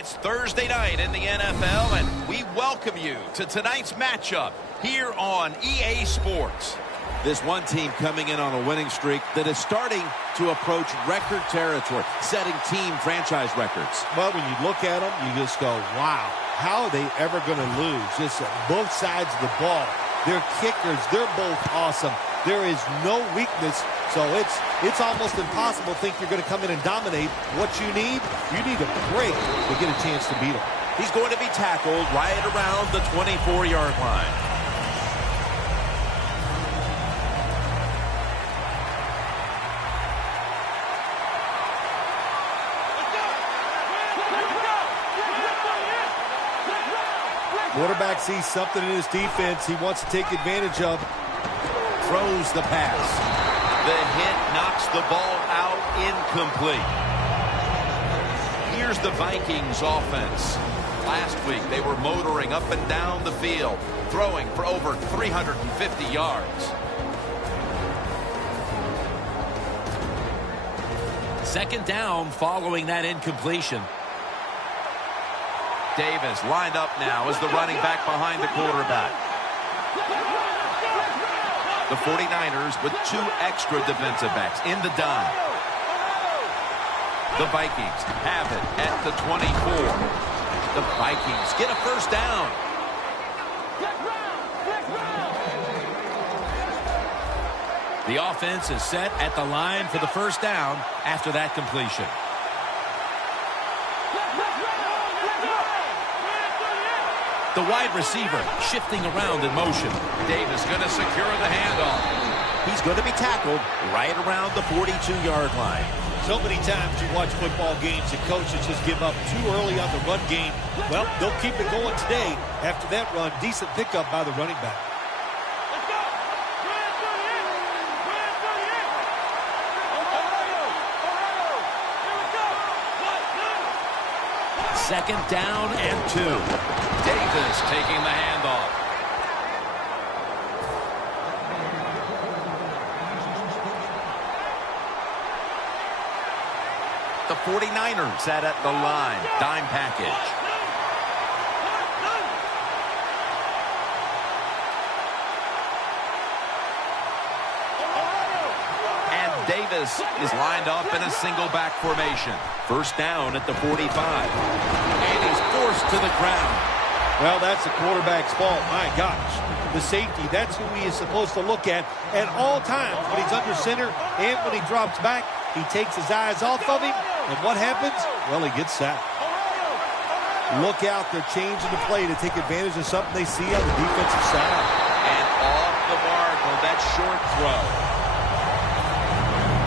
It's Thursday night in the NFL, and we welcome you to tonight's matchup here on EA Sports. This one team coming in on a winning streak that is starting to approach record territory, setting team franchise records. Well, when you look at them, you just go, wow, how are they ever going to lose? Just both sides of the ball. They're kickers. They're both awesome. There is no weakness, so it's almost impossible to think you're going to come in and dominate. What you need a break to get a chance to beat them. He's going to be tackled right around the 24-yard line. Quarterback sees something in his defense he wants to take advantage of. Throws the pass. The hit knocks the ball out, incomplete. Here's the Vikings offense. Last week, they were motoring up and down the field, throwing for over 350 yards. Second down following that incompletion. Davis lined up now as the running back behind the quarterback. The 49ers with two extra defensive backs in the dime. The Vikings have it at the 24. The Vikings get a first down. The offense is set at the line for the first down after that completion. The wide receiver shifting around in motion. Davis going to secure the handoff. He's going to be tackled right around the 42-yard line. So many times you watch football games and coaches just give up too early on the run game. Well, they'll keep it going today. After that run, decent pickup by the running back. Second down and 2. Davis taking the handoff. The 49ers sat at the line. Dime package. And Davis is lined up in a single back formation. First down at the 45. And he's forced to the ground. Well, that's the quarterback's fault. My gosh. The safety, that's who he is supposed to look at all times. When he's under center and when he drops back, he takes his eyes off of him. And what happens? Well, he gets sacked. Look out. They're changing the play to take advantage of something they see on the defensive side. And off the mark on that short throw.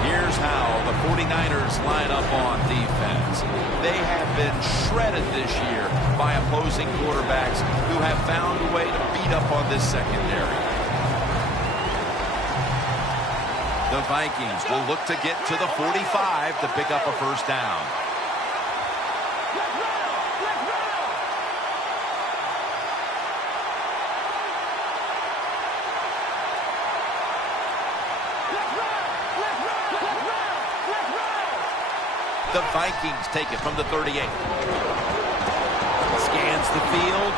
Here's how the 49ers line up on defense. They have been shredded this year by opposing quarterbacks who have found a way to beat up on this secondary. The Vikings will look to get to the 45 to pick up a first down. The Vikings take it from the 38. Scans the field,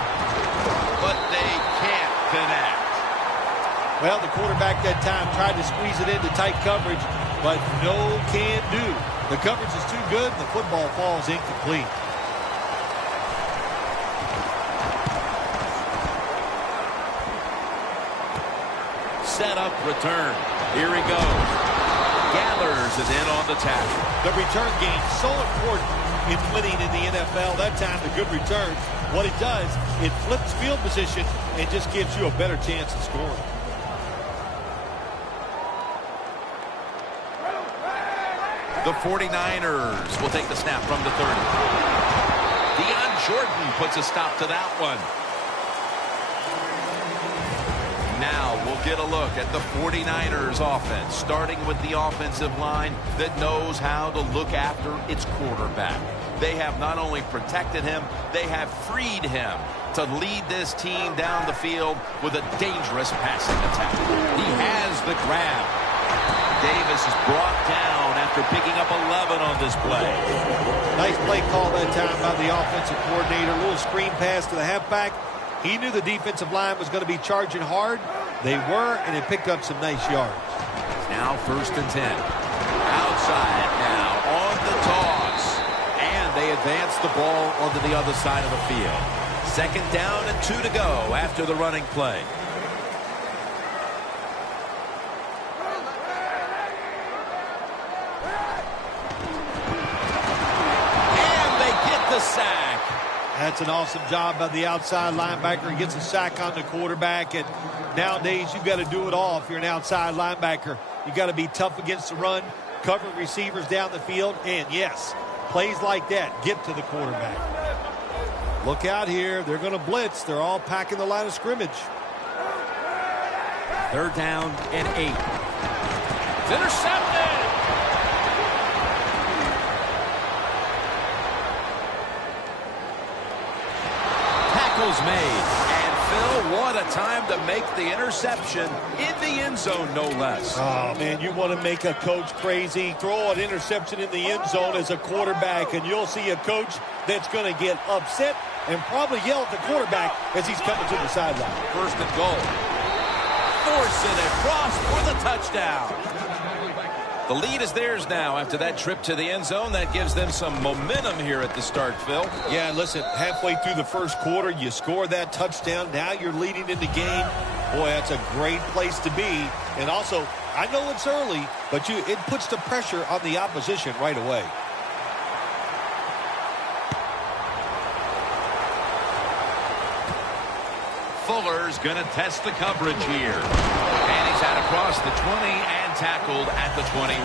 but they can't connect. Well, the quarterback that time tried to squeeze it into tight coverage, but no can do. The coverage is too good, and the football falls incomplete. Set up, return. Here he goes. Gathers it in on the tackle. The return game so important in winning in the NFL. That time, the good return. What it does, it flips field position and just gives you a better chance of scoring. The 49ers will take the snap from the 30. Deion Jordan puts a stop to that one. Now we'll get a look at the 49ers offense, starting with the offensive line that knows how to look after its quarterback. They have not only protected him, they have freed him to lead this team down the field with a dangerous passing attack. He has the grab. Davis is brought down after picking up 11 on this play. Nice play call that time by the offensive coordinator. A little screen pass to the halfback. He knew the defensive line was going to be charging hard. They were, and it picked up some nice yards. Now 1st and 10. Outside now on the toss. And they advance the ball onto the other side of the field. 2nd down and 2 to go after the running play. Sack. That's an awesome job by the outside linebacker. He gets a sack on the quarterback, and nowadays you've got to do it all if you're an outside linebacker. You've got to be tough against the run, cover receivers down the field, and yes, plays like that get to the quarterback. Look out here. They're going to blitz. They're all packing the line of scrimmage. 3rd down and 8. It's intercepted. Made. And Phil, what a time to make the interception in the end zone, no less. Oh, man, you want to make a coach crazy. Throw an interception in the end zone as a quarterback, and you'll see a coach that's going to get upset and probably yell at the quarterback as he's coming to the sideline. 1st and goal. Forcing it across for the touchdown. The lead is theirs now after that trip to the end zone. That gives them some momentum here at the start, Phil. Yeah, listen, halfway through the 1st quarter, you score that touchdown. Now you're leading in the game. Boy, that's a great place to be. And also, I know it's early, but it puts the pressure on the opposition right away. Fuller's going to test the coverage here. And he's out across the 20 and tackled at the 21.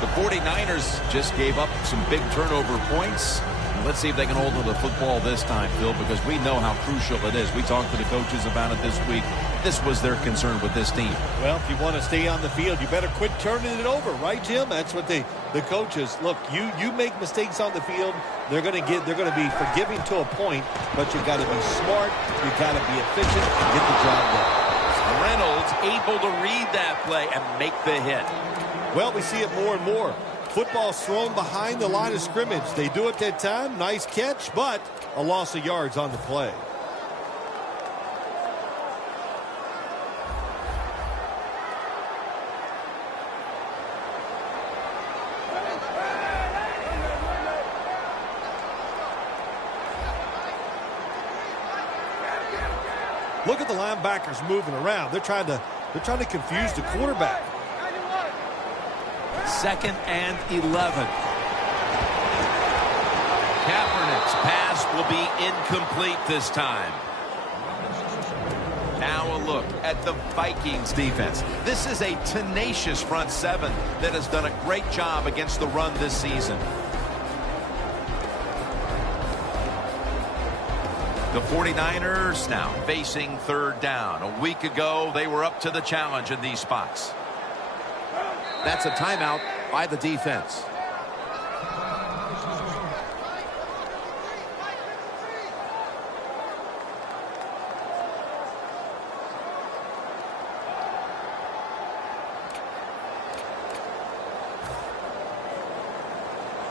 The 49ers just gave up some big turnover points. Let's see if they can hold on to the football this time, Phil, because we know how crucial it is. We talked to the coaches about it this week. This was their concern with this team. Well, if you want to stay on the field, you better quit turning it over, right, Jim? That's what the coaches look. You make mistakes on the field, they're going to be forgiving to a point, but you got to be smart, you got to be efficient, and get the job done. Reynolds able to read that play and make the hit. Well, we see it more and more. Football's thrown behind the line of scrimmage. They do it that time. Nice catch, but a loss of yards on the play. Look at the linebackers moving around. They're trying to confuse the quarterback. 2nd and 11. Kaepernick's pass will be incomplete this time. Now a look at the Vikings defense. This is a tenacious front seven that has done a great job against the run this season. The 49ers now facing 3rd down. A week ago, they were up to the challenge in these spots. That's a timeout by the defense.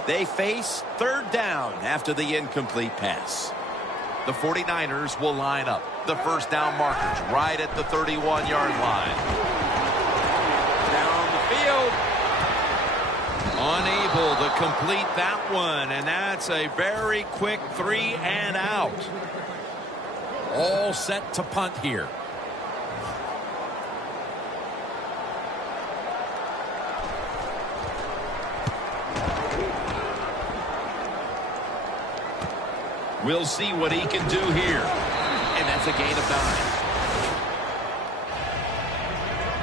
They face 3rd down after the incomplete pass. The 49ers will line up. The 1st down markers right at the 31-yard line. Down the field. Unable to complete that one, and that's a very quick 3 and out. All set to punt here. We'll see what he can do here. And that's a gain of 9.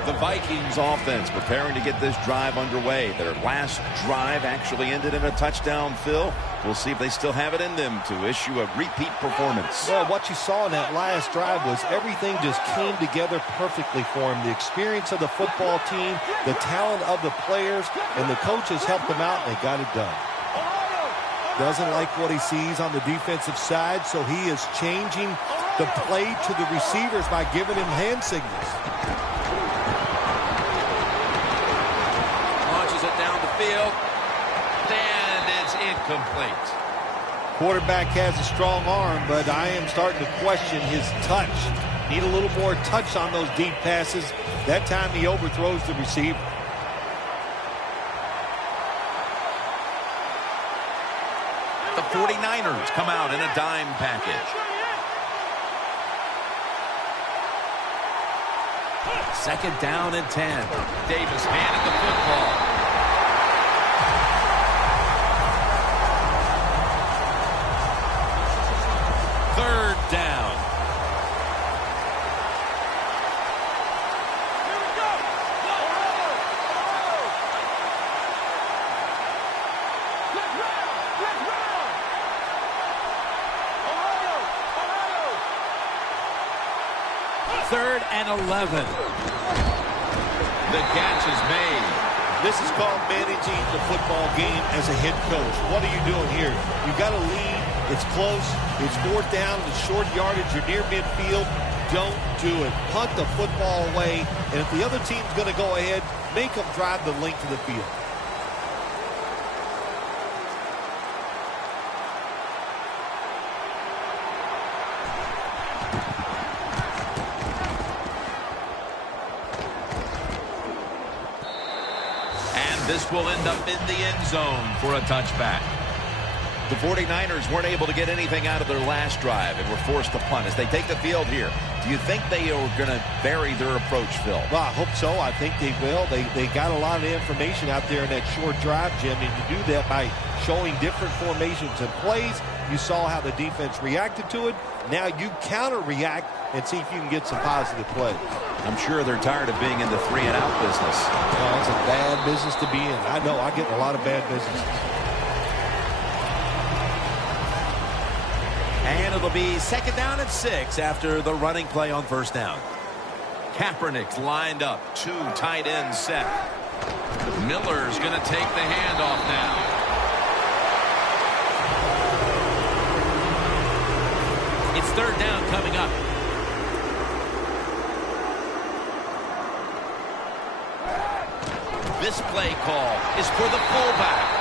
The Vikings offense preparing to get this drive underway. Their last drive actually ended in a touchdown, Phil. We'll see if they still have it in them to issue a repeat performance. Well, what you saw in that last drive was everything just came together perfectly for him. The experience of the football team, the talent of the players, and the coaches helped them out, and they got it done. Doesn't like what he sees on the defensive side, so he is changing the play to the receivers by giving him hand signals. Launches it down the field, and it's incomplete. Quarterback has a strong arm, but I am starting to question his touch. Need a little more touch on those deep passes. That time he overthrows the receiver. The 49ers come out in a dime package. Second down and 10. Davis handed the football. Third down. Third and 11. The catch is made. This is called managing the football game as a head coach. What are you doing here? You got a lead. It's close. It's fourth down. It's short yardage. You're near midfield. Don't do it. Punt the football away. And if the other team's going to go ahead, make them drive the length of the field. This will end up in the end zone for a touchback. The 49ers weren't able to get anything out of their last drive and were forced to punt as they take the field here. Do you think they are going to vary their approach, Phil? Well, I hope so. I think they will. They got a lot of information out there in that short drive, Jim, and you do that by showing different formations and plays. You saw how the defense reacted to it. Now you counter-react and see if you can get some positive plays. I'm sure they're tired of being in the three-and-out business. Well, it's a bad business to be in. I know. I get in a lot of bad business. And it'll be second down and 6 after the running play on first down. Kaepernick's lined up. Two tight ends set. Miller's going to take the handoff now. It's third down coming up. This play call is for the fullback.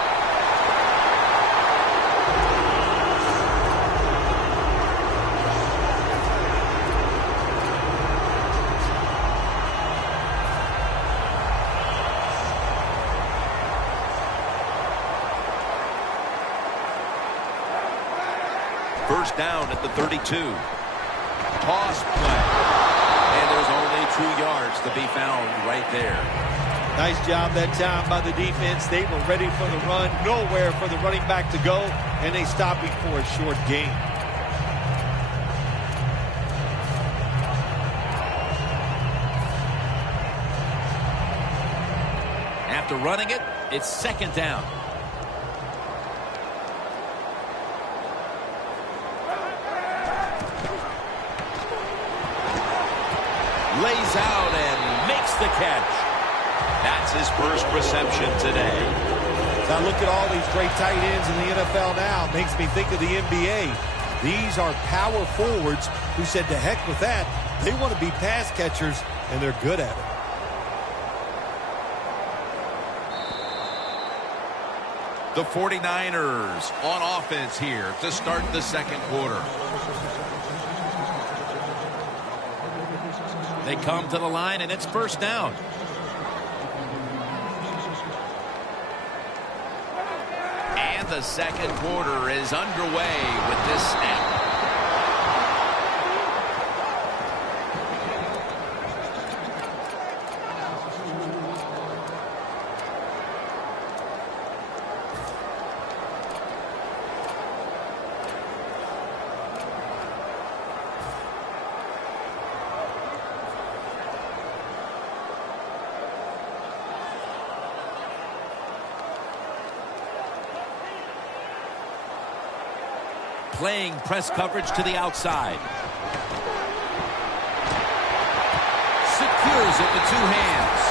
First down at the 32. Toss play. And there's only 2 yards to be found right there. Nice job that time by the defense. They were ready for the run. Nowhere for the running back to go. And they stopped him for a short gain. After running it, it's second down. Lays out and makes the catch. That's his first reception today. Now look at all these great tight ends in the NFL now. It makes me think of the NBA. These are power forwards who said to heck with that. They want to be pass catchers, and they're good at it. The 49ers on offense here to start the second quarter. They come to the line, and it's first down. And the second quarter is underway with this snap. Playing press coverage to the outside. Secures it with 2 hands.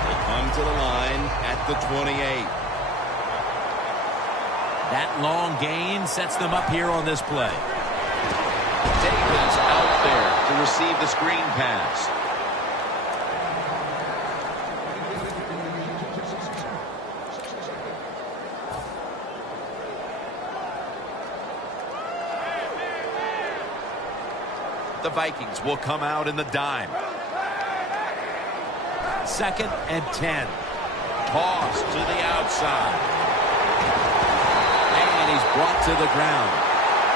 They come to the line at the 28. That long gain sets them up here on this play. Davis out there to receive the screen pass. The Vikings will come out in the dime. 2nd and 10. Toss to the outside. And he's brought to the ground.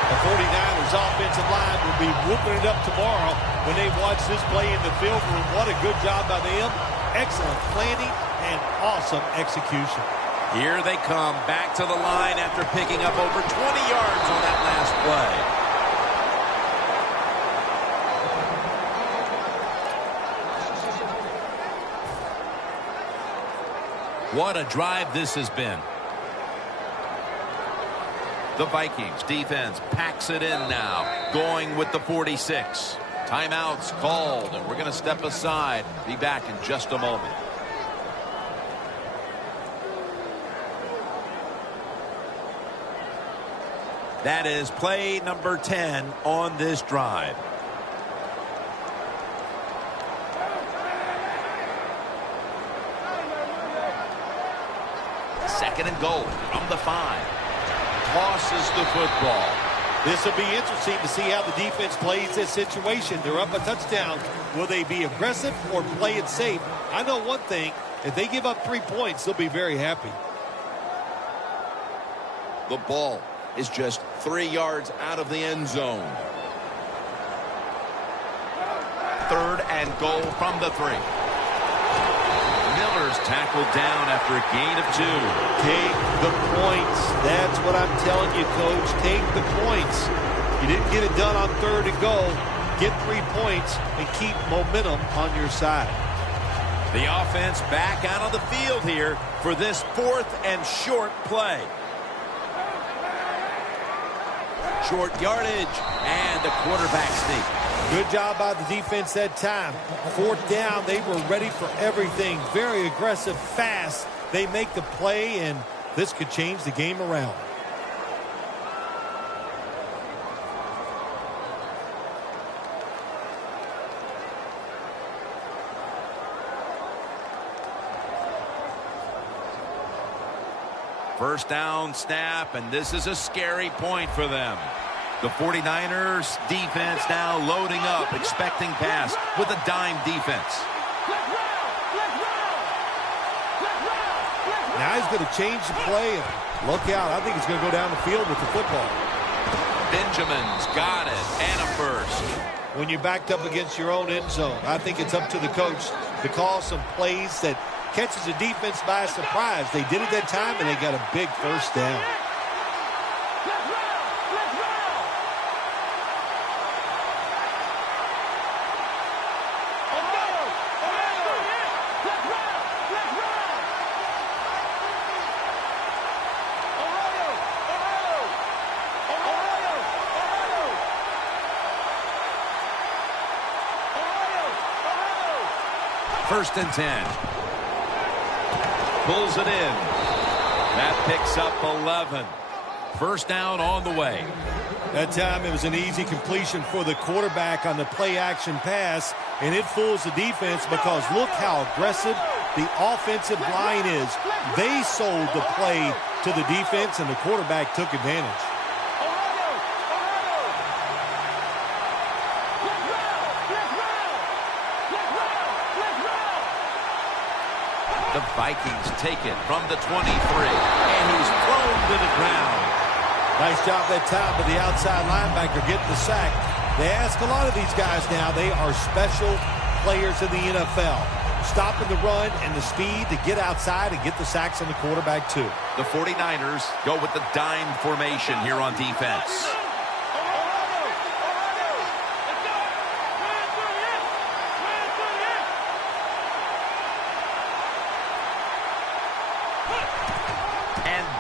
The 49ers offensive line will be whooping it up tomorrow when they watch this play in the film room. What a good job by them. Excellent planning and awesome execution. Here they come back to the line after picking up over 20 yards on that last play. What a drive this has been. The Vikings defense packs it in now, going with the 46. Timeouts called, and we're going to step aside. Be back in just a moment. That is play number 10 on this drive. Second and goal from the 5. Tosses the football. This will be interesting to see how the defense plays this situation. They're up a touchdown. Will they be aggressive or play it safe? I know one thing. If they give up 3 points, they'll be very happy. The ball is just 3 yards out of the end zone. 3rd and goal from the 3. Miller's tackled down after a gain of 2. Take the points. That's what I'm telling you, Coach. Take the points. You didn't get it done on 3rd and goal. Get 3 points and keep momentum on your side. The offense back out on the field here for this 4th and short play. Short yardage and the quarterback sneak. Good job by the defense that time. 4th down, they were ready for everything. Very aggressive, fast. They make the play, and this could change the game around. First down snap, and this is a scary point for them. The 49ers defense now loading up, expecting pass with a dime defense. Now he's going to change the play. And look out. I think he's going to go down the field with the football. Benjamin's got it, and a first. When you're backed up against your own end zone, I think it's up to the coach to call some plays that catches the defense by surprise. They did it that time, and they got a big first down. First and 10. Pulls it in. That picks up 11. First down on the way. That time it was an easy completion for the quarterback on the play-action pass, and it fools the defense because look how aggressive the offensive line is. They sold the play to the defense, and the quarterback took advantage. The Vikings take it from the 23, and he's thrown to the ground. Nice job that time with the outside linebacker getting the sack. They ask a lot of these guys now. They are special players in the NFL. Stopping the run and the speed to get outside and get the sacks on the quarterback, too. The 49ers go with the dime formation here on defense.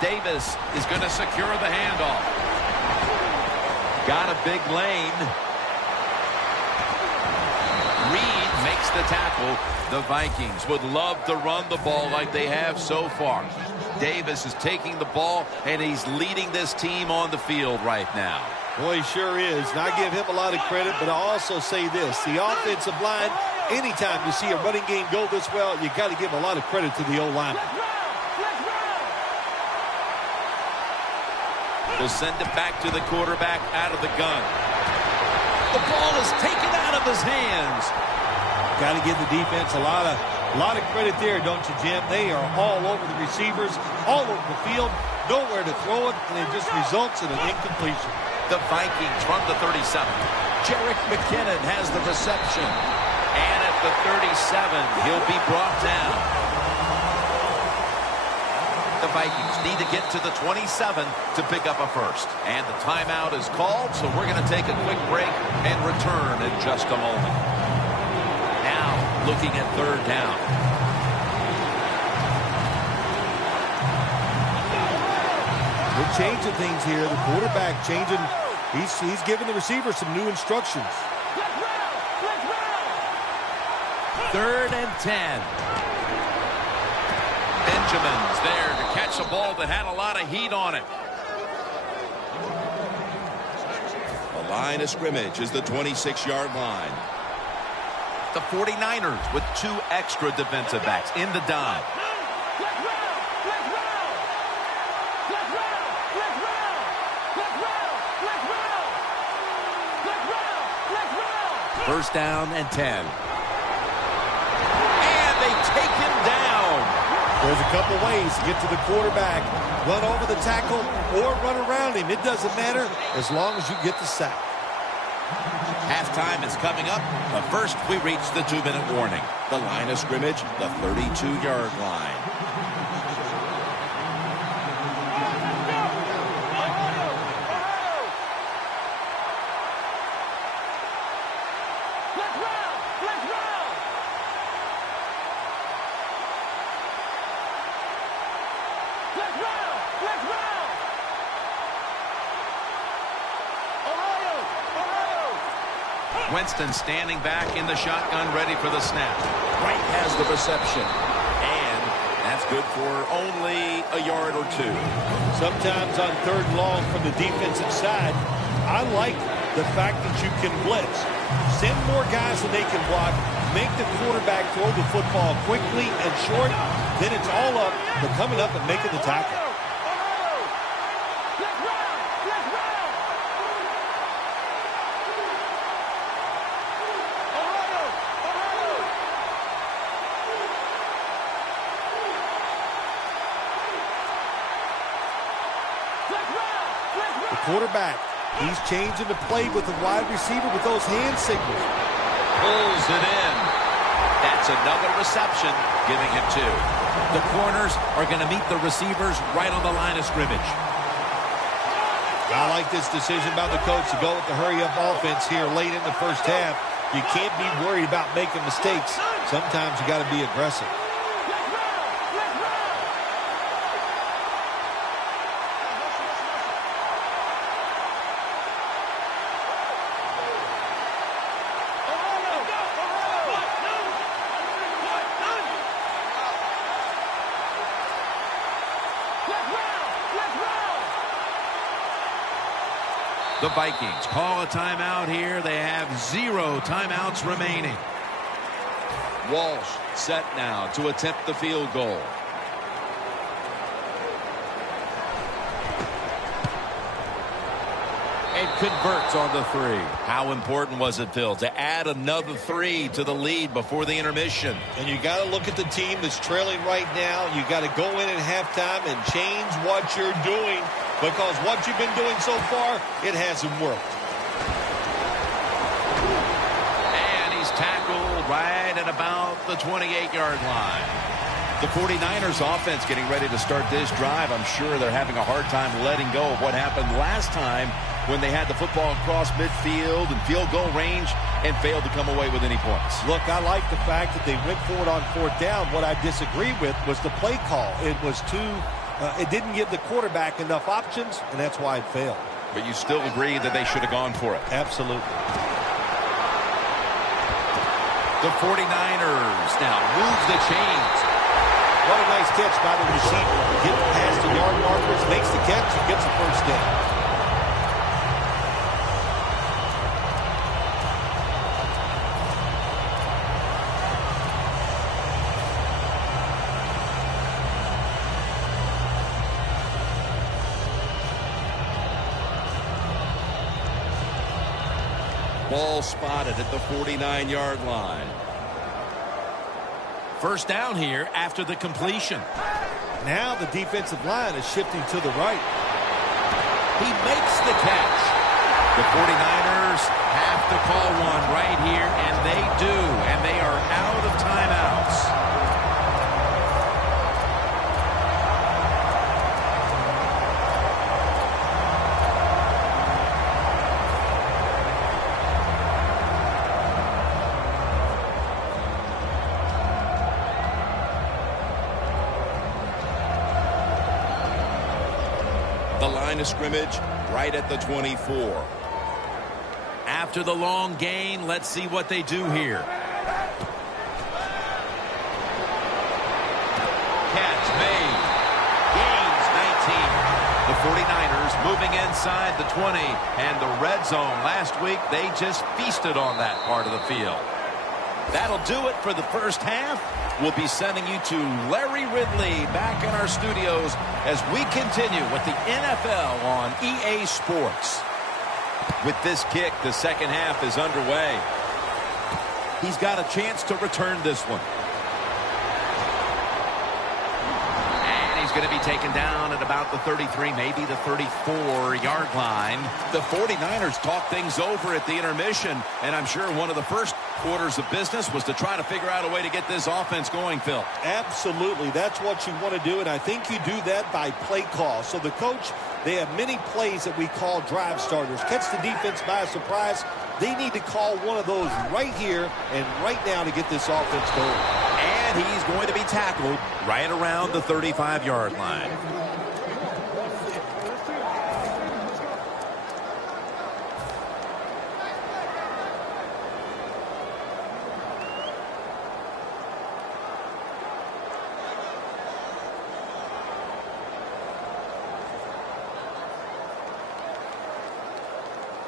Davis is going to secure the handoff. Got a big lane. Reed makes the tackle. The Vikings would love to run the ball like they have so far. Davis is taking the ball, and he's leading this team on the field right now. Boy, he sure is. And I give him a lot of credit, but I also say this. The offensive line, anytime you see a running game go this well, you got to give a lot of credit to the O-lineman. They'll send it back to the quarterback out of the gun. The ball is taken out of his hands. Got to give the defense a lot of credit there, don't you, Jim? They are all over the receivers, all over the field, nowhere to throw it, and it just results in an incompletion. The Vikings from the 37. Jerick McKinnon has the reception. And at the 37, he'll be brought down. The Vikings need to get to the 27 to pick up a first. And the timeout is called, so we're going to take a quick break and return in just a moment. Now, looking at third down. We're changing things here. The quarterback changing. He's giving the receiver some new instructions. Third and 10. Benjamin's there to catch a ball that had a lot of heat on it. The line of scrimmage is the 26-yard line. The 49ers with 2 extra defensive backs in the dime. First down and 10. And they take him down. There's a couple ways to get to the quarterback. Run over the tackle or run around him. It doesn't matter as long as you get the sack. Halftime is coming up, but first we reach the 2-minute warning. The line of scrimmage, the 32-yard line. Winston standing back in the shotgun, ready for the snap. Wright has the reception, and that's good for only a yard or 2. Sometimes on third and long from the defensive side, I like the fact that you can blitz. Send more guys than they can block. Make the quarterback throw the football quickly and short. Then it's all up to coming up and making the tackle. Quarterback, he's changing the play with the wide receiver with those hand signals. Pulls it in. That's another reception, giving him 2. The corners are going to meet the receivers right on the line of scrimmage. I like this decision by the coach to go with the hurry-up offense here late in the first half. You can't be worried about making mistakes. Sometimes you got to be aggressive. The Vikings call a timeout here. They have 0 timeouts remaining. Walsh set now to attempt the field goal. And converts on the 3. How important was it, Phil, to add another 3 to the lead before the intermission? And you got to look at the team that's trailing right now. You got to go in at halftime and change what you're doing, because what you've been doing so far, it hasn't worked. And he's tackled right at about the 28-yard line. The 49ers offense getting ready to start this drive. I'm sure they're having a hard time letting go of what happened last time when they had the football across midfield and field goal range and failed to come away with any points. Look, I like the fact that they went for it on 4th down. What I disagree with was the play call. It was it didn't give the quarterback enough options, and that's why it failed. But you still agree that they should have gone for it? Absolutely. The 49ers now moves the chains. What a nice catch by the receiver. Getting past the yard markers, makes the catch, and gets the first down. Ball spotted at the 49-yard line. First down here after the completion. Now the defensive line is shifting to the right. He makes the catch. The 49ers have to call one right here, and they do, and they are out of timeouts. The line of scrimmage right at the 24. After the long gain, let's see what they do here. Catch made. Gains 19. The 49ers moving inside the 20, and the red zone. Last week, they just feasted on that part of the field. That'll do it for the first half. We'll be sending you to Larry Ridley back in our studios as we continue with the NFL on EA Sports. With this kick, the second half is underway. He's got a chance to return this one. And he's going to be taken down at about the 33, maybe the 34-yard line. The 49ers talked things over at the intermission, and I'm sure one of the first orders of business was to try to figure out a way to get this offense going, Phil. Absolutely. That's what you want to do, and I think you do that by play call. So the coach, they have many plays that we call drive starters. Catch the defense by surprise. They need to call one of those right here and right now to get this offense going. And he's going to be tackled right around the 35-yard line.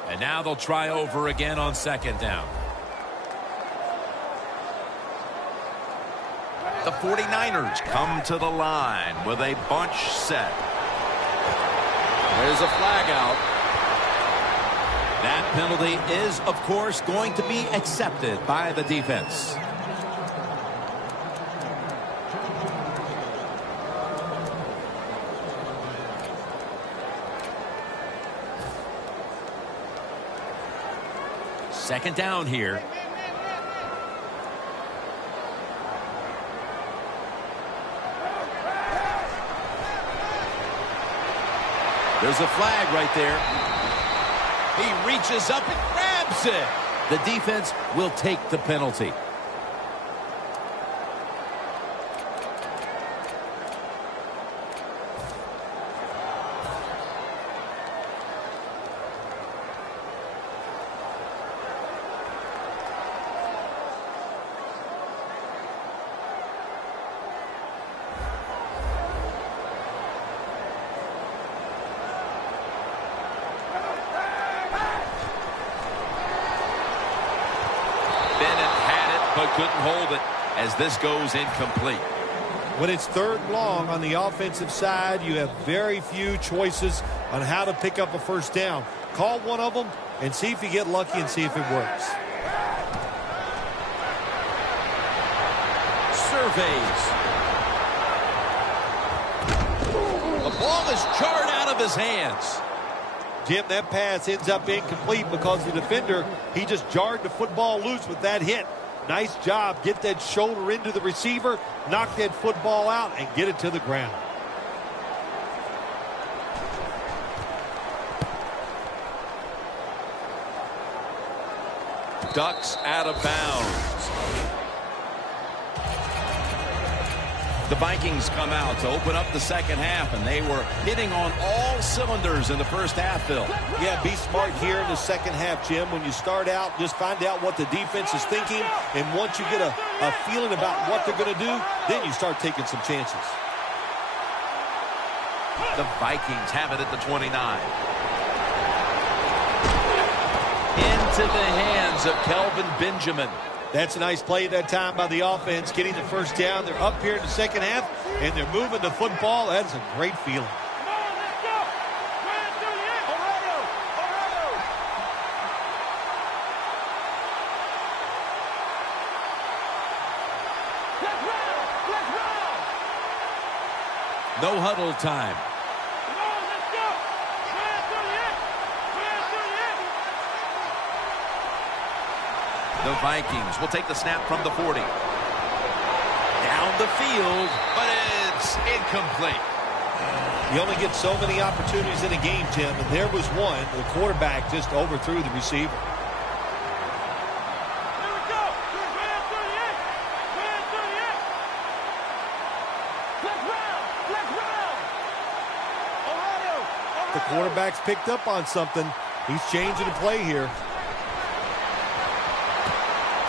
And now they'll try over again on second down. The 49ers come to the line with a bunch set. There's a flag out. That penalty is, of course, going to be accepted by the defense. Second down here. There's a flag right there. He reaches up and grabs it. The defense will take the penalty. Couldn't hold it as this goes incomplete. When it's third and long on the offensive side, you have very few choices on how to pick up a first down. Call one of them and see if you get lucky and see if it works. Surveys. The ball is jarred out of his hands. Jim, that pass ends up incomplete because the defender, he just jarred the football loose with that hit. Nice job. Get that shoulder into the receiver, knock that football out, and get it to the ground. Ducks out of bounds. The Vikings come out to open up the second half, and they were hitting on all cylinders in the first half, Phil. Yeah, be smart here in the second half, Jim. When you start out, just find out what the defense is thinking, and once you get a feeling about what they're going to do, then you start taking some chances. The Vikings have it at the 29. Into the hands of Kelvin Benjamin. That's a nice play that time by the offense, getting the first down. They're up here in the second half, and they're moving the football. That's a great feeling. No huddle time. The Vikings will take the snap from the 40. Down the field, but it's incomplete. You only get so many opportunities in a game, Tim, and there was one. The quarterback just overthrew the receiver. The quarterback's picked up on something. He's changing the play here.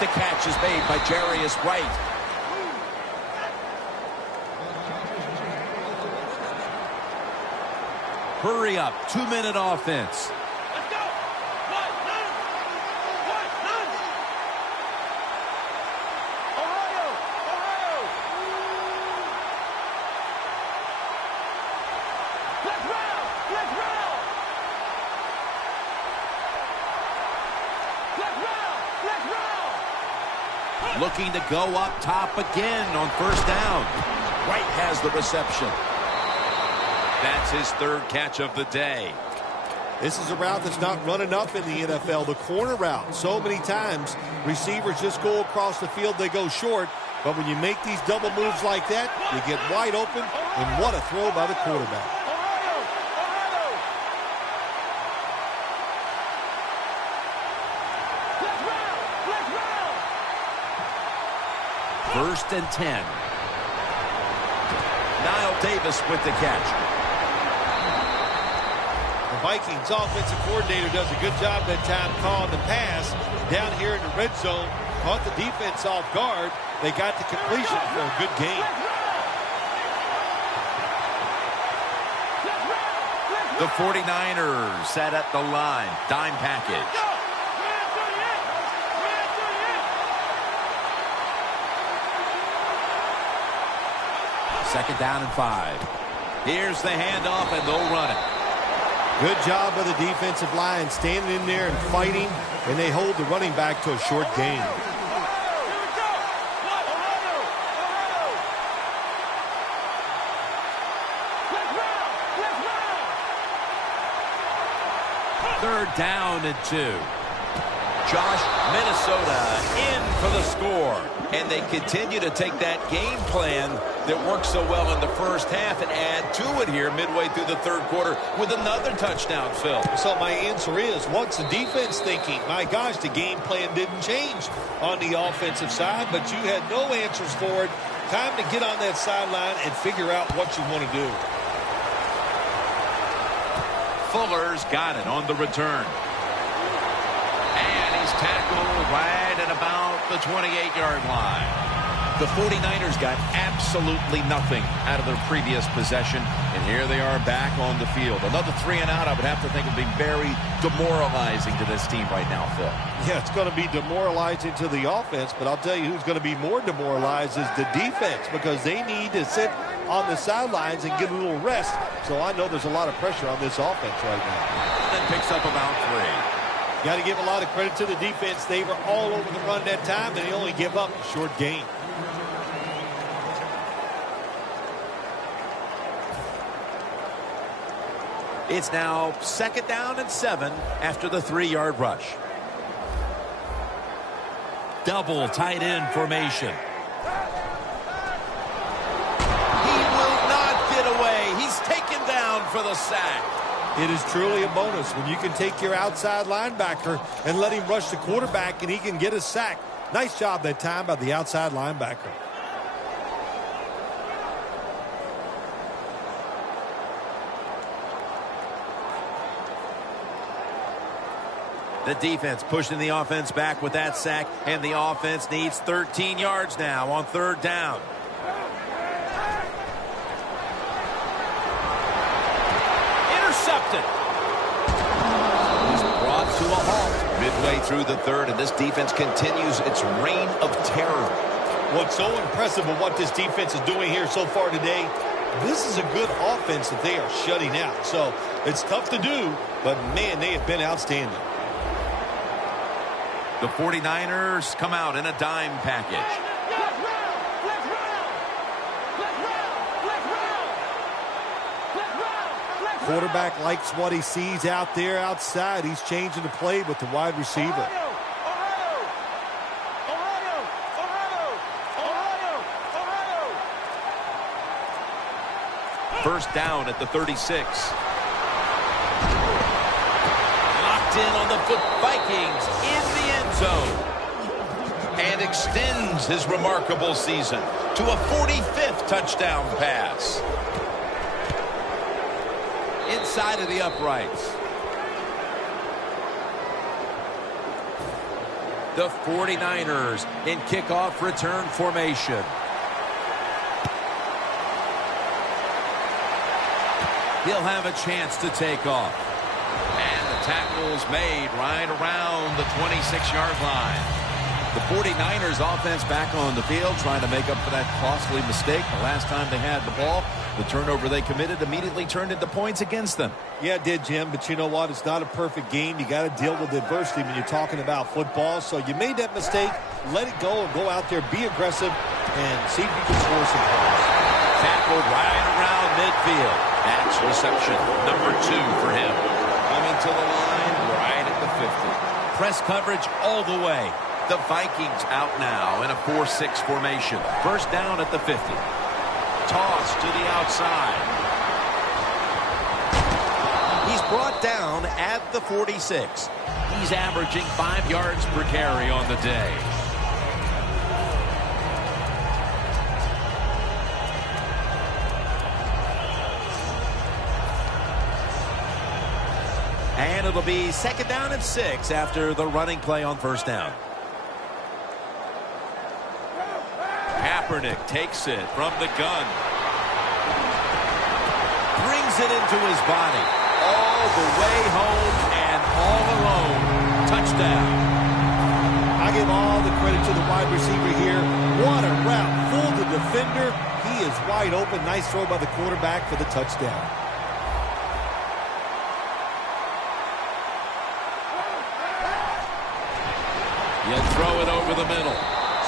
The catch is made by Jarius Wright. Hurry up, 2-minute offense. Let's go. One, none. Ohio. Let's round. Looking to go up top again on first down. Wright has the reception. That's his third catch of the day. This is a route that's not run enough in the NFL, the corner route. So many times, receivers just go across the field, they go short. But when you make these double moves like that, you get wide open, and what a throw by the quarterback. First and 10. Niall Davis with the catch. The Vikings offensive coordinator does a good job that time calling the pass down here in the red zone. Caught the defense off guard. They got the completion for a good game. The 49ers set at the line. Dime package. Second down and 5. Here's the handoff, and they'll run it. Good job by the defensive line standing in there and fighting, and they hold the running back to a short gain. Third down and 2. Josh, Minnesota in for the score. And they continue to take that game plan that worked so well in the first half and add to it here midway through the third quarter with another touchdown, Phil. So my answer is, what's the defense thinking? My gosh, the game plan didn't change on the offensive side, but you had no answers for it. Time to get on that sideline and figure out what you want to do. Fuller's got it on the return. And he's tackled right at about the 28-yard line. the 49ers got absolutely nothing out of their previous possession, and here they are back on the field. Another 3 and out, I would have to think, would be very demoralizing to this team right now, Phil. Yeah, it's going to be demoralizing to the offense, but I'll tell you who's going to be more demoralized is the defense, because they need to sit on the sidelines and get a little rest. So I know there's a lot of pressure on this offense right now. And picks up about 3. Got to give a lot of credit to the defense. They were all over the run that time, and they only give up a short gain. It's now 2nd down and 7 after the 3-yard rush. Double tight end formation. He will not get away. He's taken down for the sack. It is truly a bonus when you can take your outside linebacker and let him rush the quarterback and he can get a sack. Nice job that time by the outside linebacker. The defense pushing the offense back with that sack, and the offense needs 13 yards now on 3rd down. Intercepted. He's brought to a halt midway through the 3rd, and this defense continues its reign of terror. What's so impressive of what this defense is doing here so far today, this is a good offense that they are shutting out. So it's tough to do, but man, they have been outstanding. The 49ers come out in a dime package. quarterback likes what he sees out there outside. He's changing the play with the wide receiver. First down at the 36. Locked in on the foot. Vikings in the end zone. And extends his remarkable season to a 45th touchdown pass. Inside of the uprights. The 49ers in kickoff return formation. He'll have a chance to take off. And the tackle's made right around the 26-yard line. The 49ers offense back on the field trying to make up for that costly mistake the last time they had the ball. The turnover they committed immediately turned into points against them. Yeah, it did, Jim, but you know what? It's not a perfect game. You got to deal with adversity when you're talking about football. So you made that mistake. Let it go and go out there, be aggressive, and see if you can score some points. Tackled right around midfield. That's reception number 2 for him. Coming to the line right at the 50. Press coverage all the way. The Vikings out now in a 4-6 formation. First down at the 50. Toss to the outside. He's brought down at the 46. He's averaging 5 yards per carry on the day. And it'll be second down and 6 after the running play on first down. Kaepernick takes it from the gun. Brings it into his body. All the way home and all alone. Touchdown. I give all the credit to the wide receiver here. What a route. Fooled the defender. He is wide open. Nice throw by the quarterback for the touchdown. You throw it over the middle.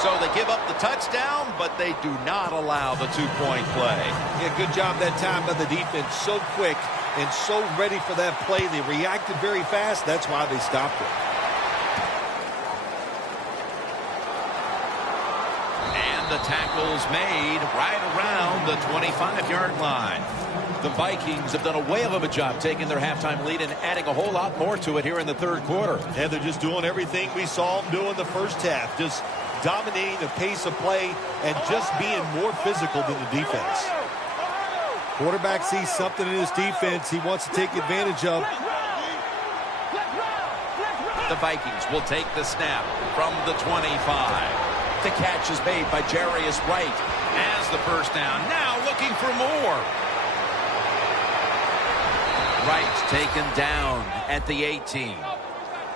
So they give up the touchdown, but they do not allow the 2-point play. Yeah, good job that time by the defense. So quick and so ready for that play. They reacted very fast. That's why they stopped it. And the tackle's made right around the 25-yard line. The Vikings have done a whale of a job taking their halftime lead and adding a whole lot more to it here in the third quarter. Yeah, they're just doing everything we saw them do in the first half. Just dominating the pace of play and just being more physical than the defense. Quarterback sees something in his defense he wants to take advantage of. The Vikings will take the snap from the 25. The catch is made by Jarius Wright as the first down. Now looking for more. Wright taken down at the 18.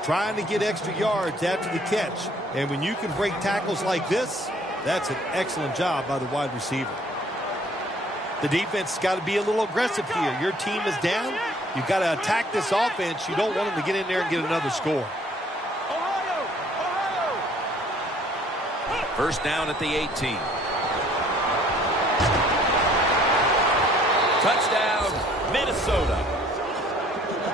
Trying to get extra yards after the catch. And when you can break tackles like this, that's an excellent job by the wide receiver. The defense has got to be a little aggressive here. Your team is down. You've got to attack this offense. You don't want them to get in there and get another score. First down at the 18. Touchdown, Minnesota.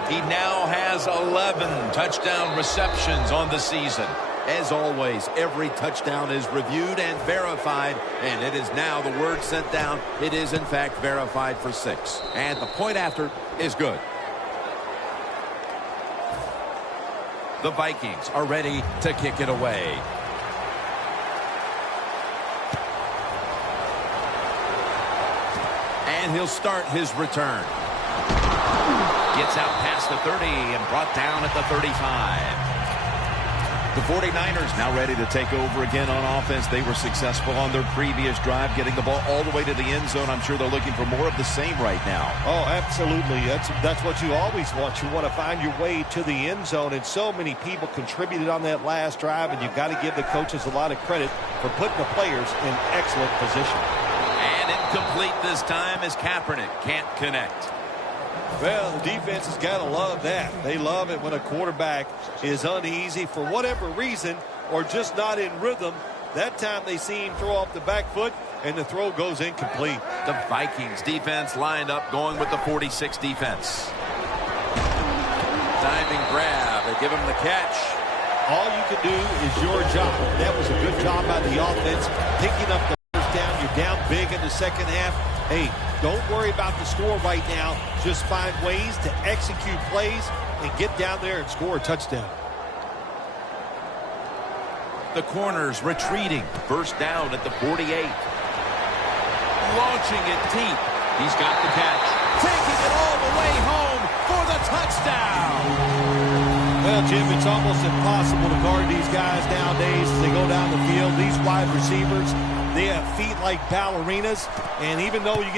He now has 11 touchdown receptions on the season. As always, every touchdown is reviewed and verified, and it is now the word sent down. It is, in fact, verified for 6. And the point after is good. The Vikings are ready to kick it away. And he'll start his return. Gets out past the 30 and brought down at the 35. The 49ers now ready to take over again on offense. They were successful on their previous drive, getting the ball all the way to the end zone. I'm sure they're looking for more of the same right now. Oh, absolutely. That's what you always want. You want to find your way to the end zone, and so many people contributed on that last drive, and you've got to give the coaches a lot of credit for putting the players in excellent position. And incomplete this time as Kaepernick can't connect. Well, the defense has got to love that. They love it when a quarterback is uneasy for whatever reason or just not in rhythm. That time they see him throw off the back foot, and the throw goes incomplete. The Vikings defense lined up going with the 46 defense. Diving grab. They give him the catch. All you can do is your job. That was a good job by the offense, picking up the first down. You're down big in the second half. Hey, don't worry about the score right now. Just find ways to execute plays and get down there and score a touchdown. The corners retreating. First down at the 48. Launching it deep. He's got the catch. Taking it all the way home for the touchdown. Well, Jim, it's almost impossible to guard these guys nowadays as they go down the field. These wide receivers, they have feet like ballerinas. And even though you get